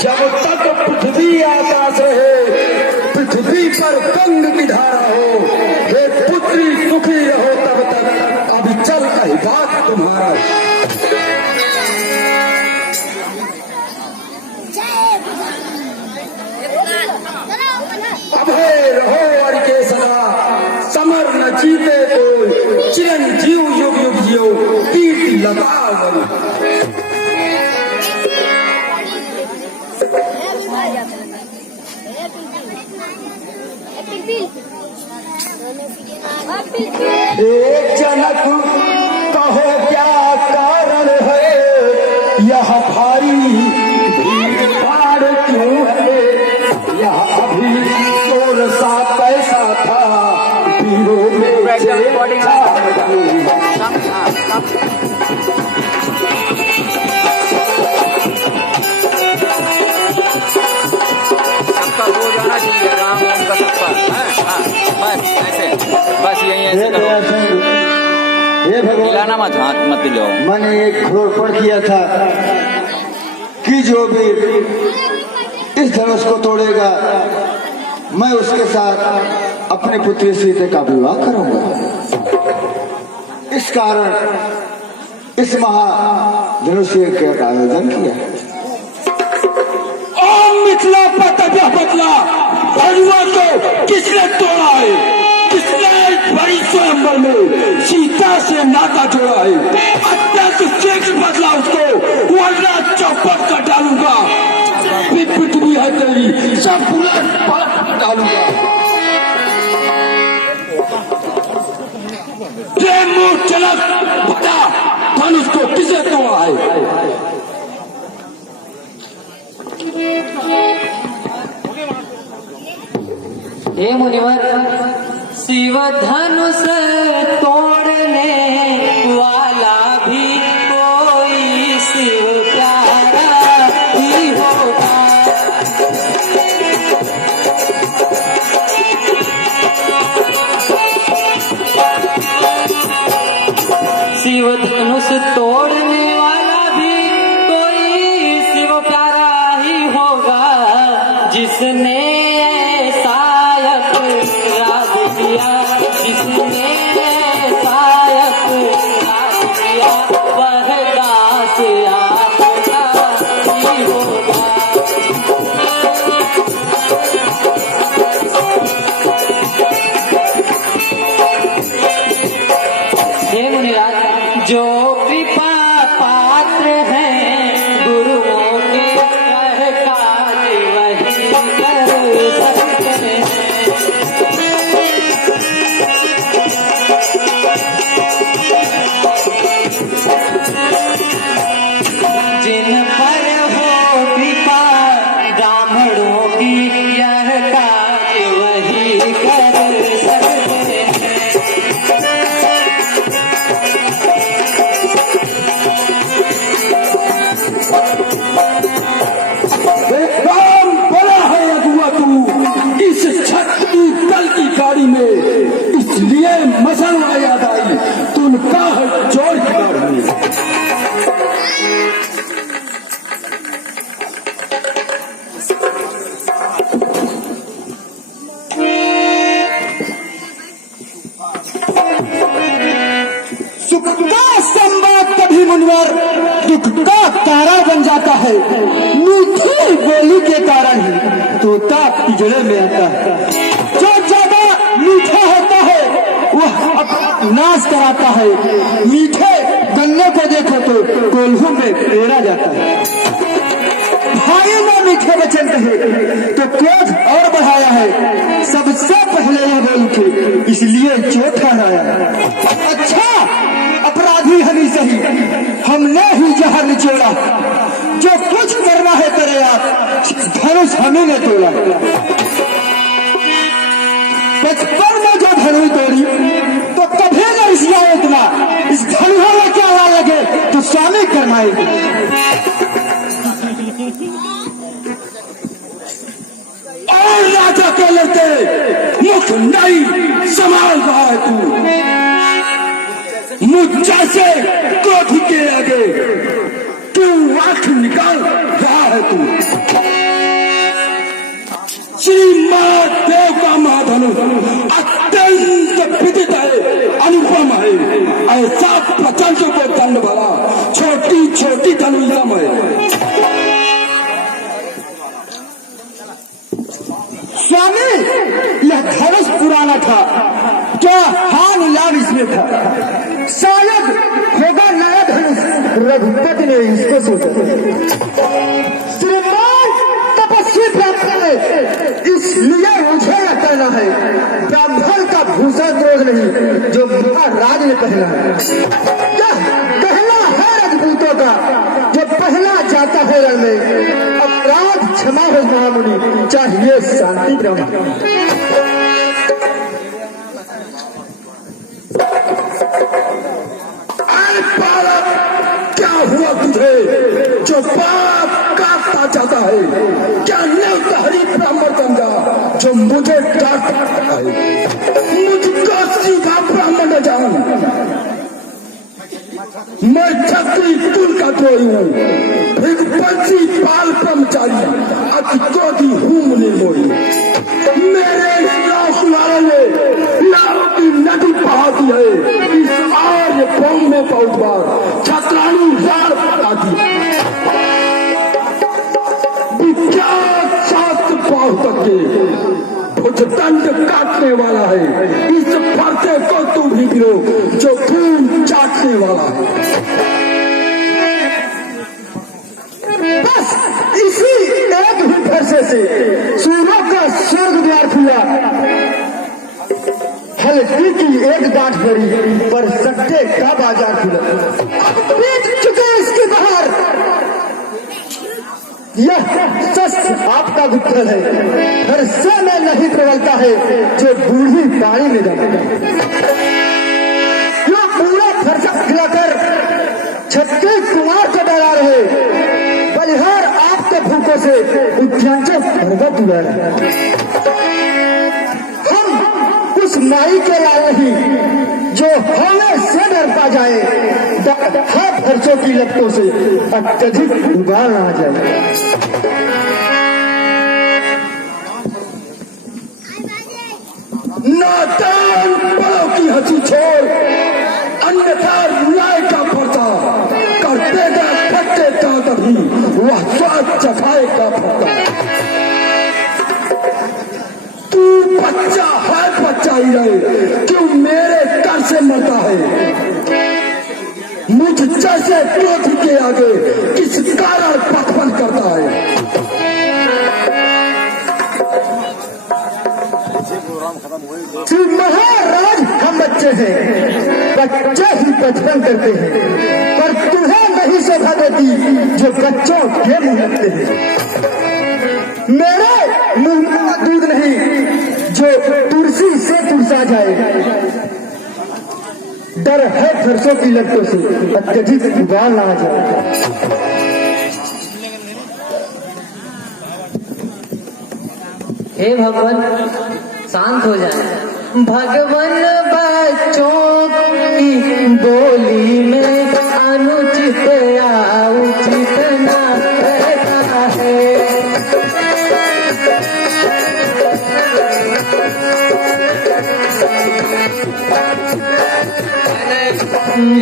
जब तक पृथ्वी आकाश रहे, पृथ्वी पर गंग की धारा हो, हे पुत्री सुखी रहो तब तक अभिचल अहिबात तुम्हारा। अभय रहो और के सदा, समर न जीते कोई, चिरंजीव युग युग जियो, कीर्ति लता बनी। एक जनक कहो क्या कारण है, यह भारी भीड़ भाड़ क्यों है, यह अभी चोर सा पैसा था, पीरों में सबका हो जाना चाहिए, राम राम का सबका। बस ऐसे, बस यही ऐसे करो। हे भगवान, मिलाना मत, हाथ मत लो। मैंने एक घोरपड़ किया था कि जो भी इस धनुष को तोड़ेगा मैं उसके साथ अपने पुत्री सीता का विवाह करूंगा। इस कारण इस महाधनुष यज्ञ का आयोजन किया। मिथिला पर बदला भगवा को किसने तोड़ा है, किसने बड़ी स्वयंवर में सीता से नाता जोड़ा है। अत्यंत शीघ्र बदला उसको, वरना चौपट कर डालूंगा। पृथ्वी है तेरी, सब पलट डालूंगा। मुंह चलक बता, धनुष को किसे तोड़ा है। हे मुनिवर, शिव धनुष तोड़ने वाला भी कोई शिव प्यारा ही होगा। शिव धनुष तोड़ने वाला भी कोई शिव प्यारा ही होगा, जिसने जो कृपा पात्र हैं गुरुओं के काज वही कर सकते हैं। जिन पर हो कृपा ब्राह्मणों की यह काज वही कर सकते हैं। में इसलिए मसलवा याद आई, तुनका जोड़ की गाड़ी में। सुख का संवाद कभी मुनिवर दुख का तारा बन जाता है। मीठी बोली के कारण ही तोता पिंजरे में आता है। जो ज्यादा मीठा होता है वह नाश कराता है। मीठे गन्ने को देखो तो कोल्हू में पेड़ा जाता है। भाई ने मीठे वचन कहे तो क्रोध और बढ़ाया है। सबसे पहले यह बोल के इसलिए चोट हराया। अच्छा अपराधी हमी सही, हमने ही जहर निचोड़ा। जो कुछ करना है करे आप, धनुष हमें ने तोड़ा। बचपन में जो धनुष तोड़ी तो कभी न रिसिया इतना। इस धनुष में क्या ला लगे तो स्वामी करवाएगी। और राजा के लेते मुख नहीं संभाल रहा है तू। मुझ जैसे क्रोध के आगे तू आंख निकाल है तू? श्री महादेव का महाधनुष अत्यंत विदित है, अनुपम है। ऐसा प्रचंड को दंड भरा, छोटी छोटी धनुषम है। स्वामी, यह धनुष पुराना था, क्या हान लाभ इसमें था? शायद होगा नया धनुष, रघुपति ने इसको सोचा। श्रीमान तपस्वी ब्राह्मण है, इसलिए मुझे यह कहना है, ब्राह्मण का भूषण रोज नहीं जो महाराज ने पहना है। कहना है राजपूतों का जो पहना जाता है रण में। अपराध क्षमा हो महामुनि, चाहिए शांति ब्रह्म। क्या हुआ तुझे जो पाप काटता जाता है? क्या निर्दहरी ब्राह्मण समझा जो मुझे डांटता है? मुझको सीधा ब्राह्मण न जान, मैं छत्री कुल का द्रोही हूँ, भृगपति पाल ब्रह्मचारी, अति क्रोधी हूँ मुनि मोही। मेरे लाश वालों ने लालों की नदी बहा दी है, इस आर्य भूमि में बहुत बार छत्राणी लाल आती। विख्यात शास्त्र बहुत भुजदंड काटने वाला है, इस फरसे को तू भी गिरो जो खून चाटने वाला है। बस इसी एक ही फरसे से सूर्य का स्वर्ग द्वार खुला, हल्दी की एक गांठ भरी, पर सट्टे का बाजार खुला। बीत चुके इसके बाहर, यह सच आपका गुप्त है, फरसे में नहीं प्रबलता है जो बूढ़ी पानी में जाता। जो पूरा फरसा खिलाकर छत्तीस कुमार को डरा रहे, बलिहार आपके भूखों से उद्यांचल पर्वत हुआ है। हम उस माई के लाल नहीं जो हमें से डर पा जाए, हाथ फरसों की लपटों से अत्यधिक उबाल ना जाए। नादान बड़ों की हंसी छोड़, अन्यथा न्याय का फरता कर देगा फटे का तभी वह स्वाद चखाएगा फरता। तू बच्चा है, बच्चा ही रहे, क्यों मेरे कर से मरता है? मुझ जैसे क्रोध के आगे किस कारण पखपन करता है? श्री महाराज, हम बच्चे हैं, बच्चे ही बचपन करते हैं, पर तुम्हें नहीं शोभा देती जो बच्चों के मुंह लगते हैं। मेरे मुंह में दूध नहीं जो तुलसी से तुलसा जाए। डर है फरसों की लपटों से अत्यधिक उबाल ना आ जाए। हे भगवान, शांत हो जाए। भगवान, बच्चों की बोली में अनुचित या उचित न रहता है।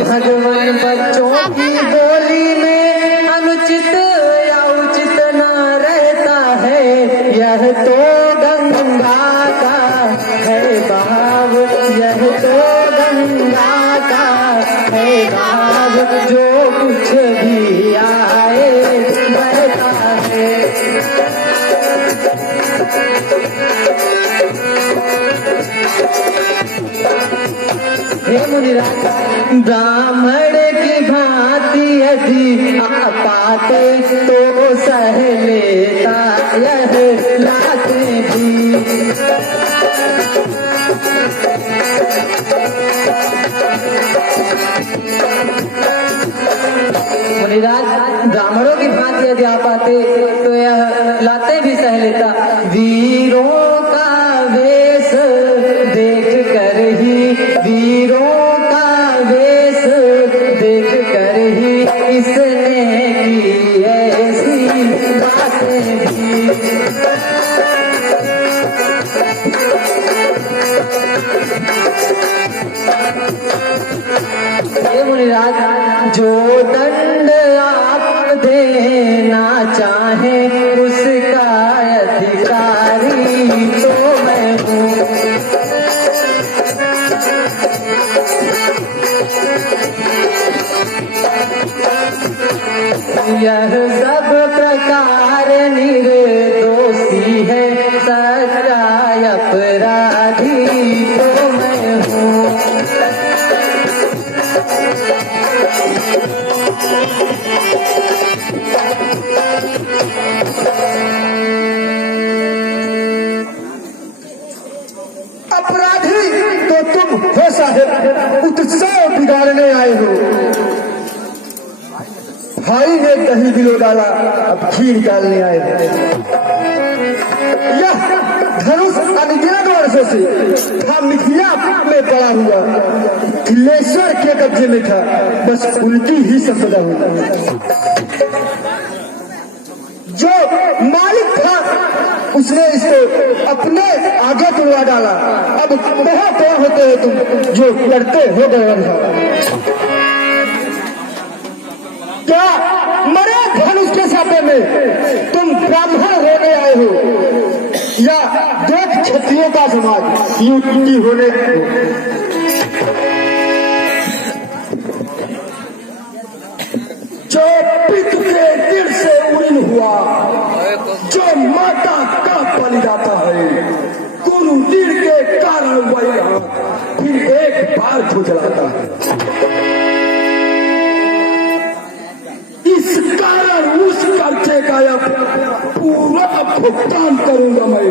भगवान, बच्चों की बोली में अनुचित या उचित न रहता है। यह तो गंगा का है भाव, यह तो गंगा का है भाव, जो कुछ भी आए बहता है। हे मुनिराज, ब्राह्मण की भांति यदि आपाते तो सह लेता यह लाते भी। मुनिराज, ब्राह्मणों की भांति यदि आपाते तो यह लाते भी सह लेता। वीरों का वेश देख कर ही, वीरों का वेश देख कर ही इसने की ऐसी में भी। ये मुनिराज, जो दंड आप देना चाहे उसका अधिकारी तो मैं हूँ। यह सब प्रकार निर्दोषी है, सच्चा अपराधी तो मैं हूँ। अपराधी तो तुम हो साहेब, उत्सव बिगाड़ने आए हो। भाई ने दही गिलो डाला, अब खीर डालने आए हो। यह धनुष अनगिनत वर्षों से था मिथिला में पड़ा हुआ, तिलेश्वर के कब्जे में था, बस उनकी ही संपदा हुई। जो मालिक था उसने इसको अपने आगे तुड़वा डाला। अब बहुत होते हो तुम जो करते हो गए। क्या मरे धनुष के सापे में तुम ब्राह्मण होने आए हो, या देख क्षत्रियों का समाज युक्ति होने? जो पिता के दिल से उड़ीन हुआ, जो माता का बलि जाता है, गुरु दिल के कारण वही हाथ फिर एक बार खुजलाता है। इस कारण उस कर्जे का पूरा भुगतान करूंगा मैं,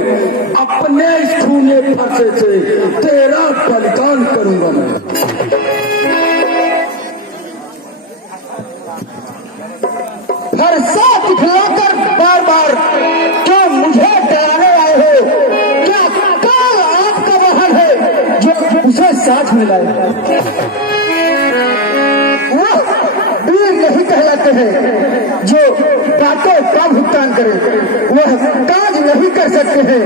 अपने खूने फंसे से तेरा बलिदान करूंगा मैं। फरसा दिखलाकर बार बार क्यों मुझे डराने आए हो? क्या काल आपका वाहन है जो उसे साथ में लाए? वीर नहीं कहलाते हैं जो बातों का भुगतान करे, वह काज नहीं कर सकते हैं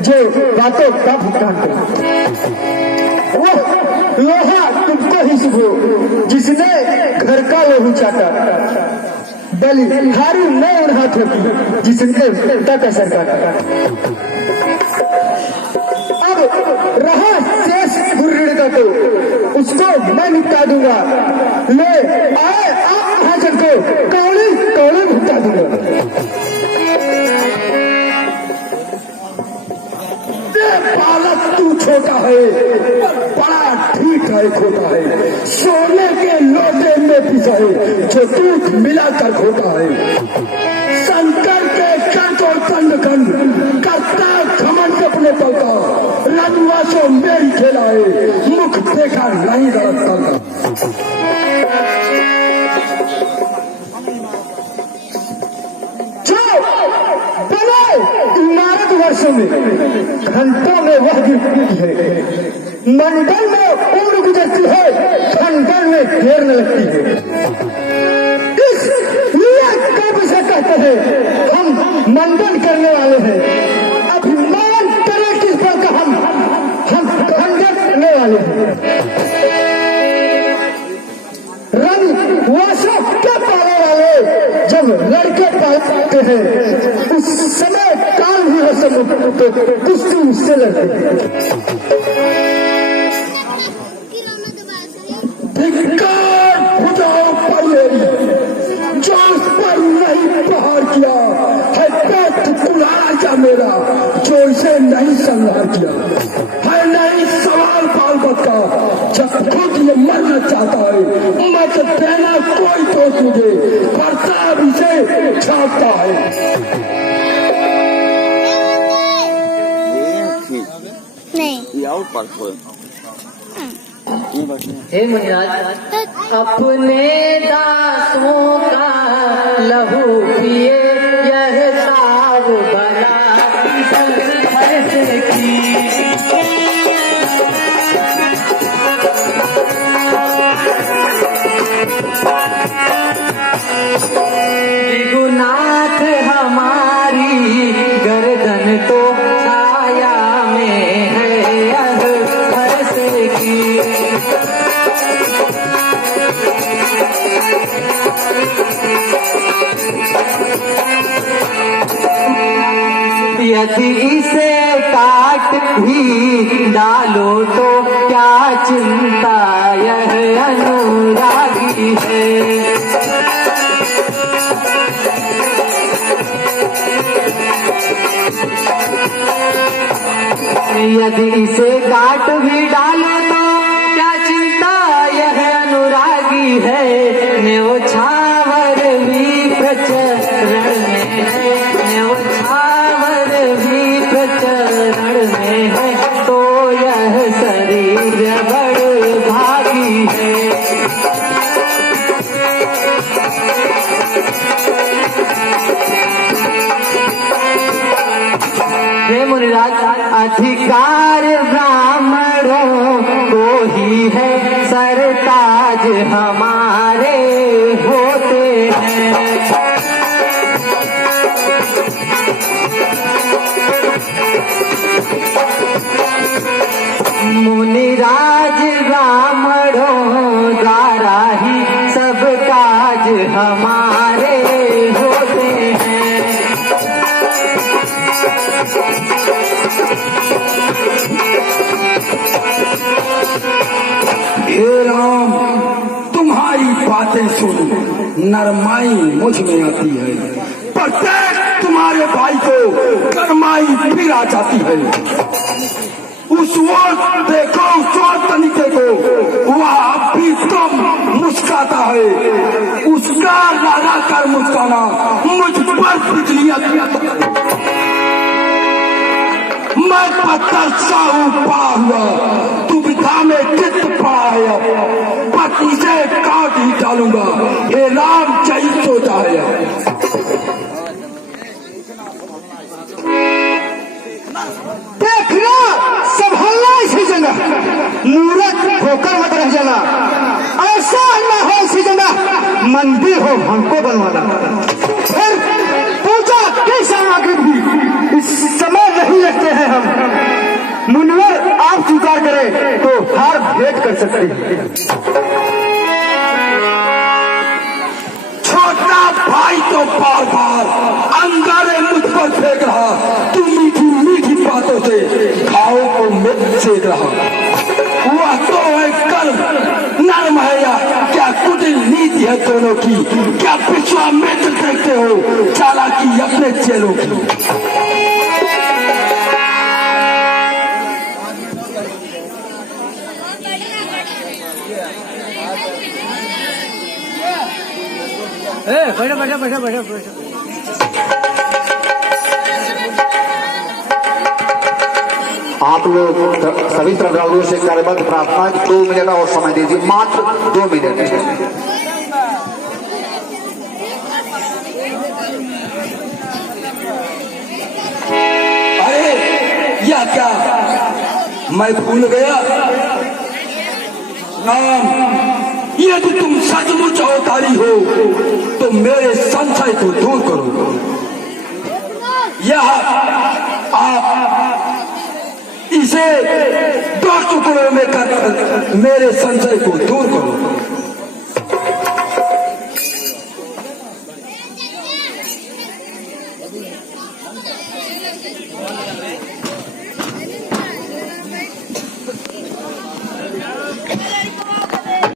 जो बातों का भुगतान करे। वह लोहा तुमको ही सुबह जिसने घर का लोहू चाटा, बलि हारी मैं उन हाथों की जिसने तक असर काटा। अब रहा शेष गुर्रिड़ का तो उसको मैं निपटा दूंगा। ले आए आप महाजन को कौड़ी कौड़ी भुगता दूंगा। बालक तू छोटा है, बड़ा ठीक है खोटा है, सोने के लोटे में पिसा है जो दूध मिलाकर खोटा है। शंकर के कंठ और कंड कंड करता घमंड अपने पल का, रनुआसों मेरी खेला है, मुख देखा नहीं गलत करता। इमारत वर्षों में घंटों में वह गिरती है, मंडल में उम्र गुजरती है, खंडन में देर न लगती है। इसलिए कब से कहते हैं हम मंडन करने वाले हैं, अभिमान करें किस पर का हम खंडन करने वाले हैं। रंग वासों के पाले वाले जब लड़के पालते हैं उस समय काल भी हो सब तो कुश्ती उससे लड़ते हैं। धिक्कार भुजाओं पर मेरी जो उस पर नहीं प्रहार किया है, पेट कुल्हाड़ा जा मेरा जो इसे नहीं संहार किया है। नहीं सवाल बालबत का जब खुद ये मरना चाहता है, मत देना कोई दोष मुझे, प्रताप इसे छापता है। हे मुनिराज, अपने दासों का लहू पिए यह साव बना ऐसे की। गुनाथ हमारा यदि इसे काट भी डालो तो क्या चिंता, यह अनुरागी है। यदि इसे काट भी डालो तो क्या चिंता, यह अनुरागी है। न्योछावर भी प्रचरण में है, न्योछावर भी प्रचरण में है, तो यह शरीर बड़ भागी है। हे मुनिराज, अधिकार ब्राह्मणों को ही है, सरताज हमारे होते हैं। मुनिराज ब्राह्मणों द्वारा ही सब काज हमारे होते हैं। हे राम, तुम्हारी बातें सुन नरमाई मुझ में आती है, प्रत्येक तुम्हारे भाई को गरमाई फिर आ जाती है। उस वक्त देखो, उस वक्त तनिके को, वह अब भी तुम मुस्काता है। उसका लगाकर मुस्काना मुझ पर बिजलियां मैं पत्थर साहू पड़ा हुआ, दुविधा में चित्त पड़ा है, पत्नी से काट ही डालूंगा। ये राम चाहिए सोचा है। देखना, संभालना इसी जगह, मूर्ख होकर मत रह जाना। ऐसा न हो इसी जगह मंदिर हो हमको बनवाना। फिर पूजा की सामग्री भी इस समय नहीं रखते हैं हम। मुनिवर आप स्वीकार करें तो हार भेंट कर सकते हैं। छोटा भाई तो बार बार अंगारे मुझ पर फेंक रहा, तू मीठी मीठी बातों से घाव को मिट सेक रहा। वह तो है कर्म नर्म है या क्या कुटिल नीति है दोनों की, क्या विश्वामित्र देखते हो चालाकी अपने चेलों की। बैठो बैठो बैठो बैठो बैठो। आप लोग सभी श्रद्धालुओं से कार्यबद्ध प्रार्थना है, 2 मिनट और समय दीजिए, मात्र 2 मिनट। अरे यह क्या, मैं भूल गया। राम, यदि तुम सचमुच अवतारी हो तो मेरे संशय को दूर करो। यह आप इसे 2 टुकड़ों में कर मेरे संशय को दूर करो।